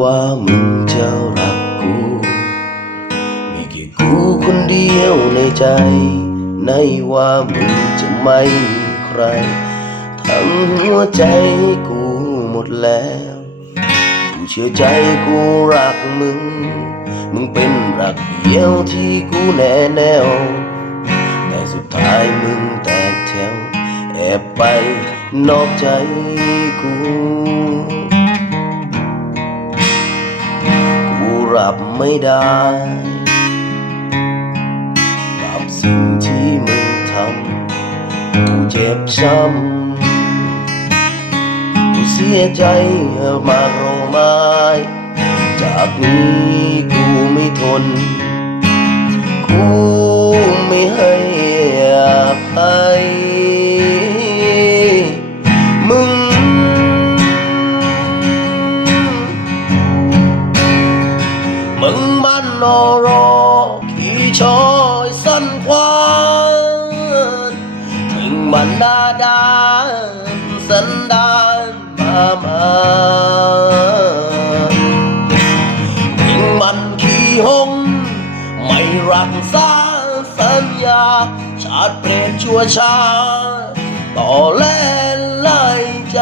ว่ามึงจะรักกู มีแค่กูคนเดียวในใจ ในว่ามึงจะไม่มีใครทั้งหัวใจกูหมดแล้วกูเชื่อใจกูรักมึง มึงเป็นรักเดียวที่กูแน่แน่วแต่สุดท้ายมึงแตกแถวแอบไปนอกใจกู กลับไม่ได้กับสิ่งที่มึงทำกูเจ็บช้ำกูเสียใจมากโรไม้จากนี้กูไม่ทน มันนอรอขี่ชอยสั้นควานมึงมันดาดาสันดานมามามึงมันขี้หง ไม่รักษาสัญญา ชาติเปรตชั่วชา ต่อแลนไล่ใจ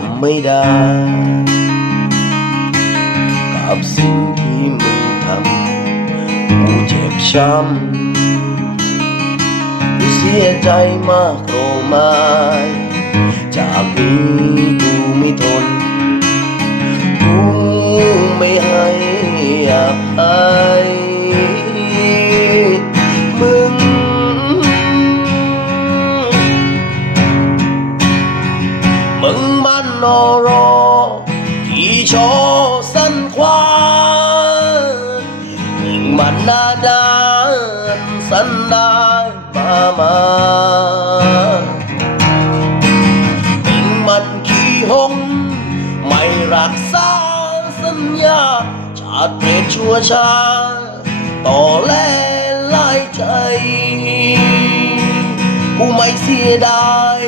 ำไม่ได้ กับสิ่งที่มึงทำกูเจ็บช้ำกูเสียใจมากโรมายจากนี้กูไม่ทน น้าดานสันดานมามามึงมันขี้หง ไม่รักษาสัญญา ชาติเปรตชั่วชา ต่อแลไล่ใจ กูไม่เสียดาย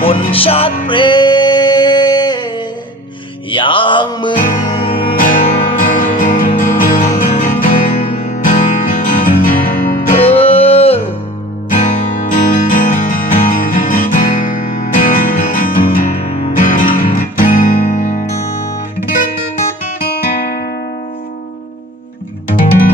คนชาติเปรตอย่างมึง you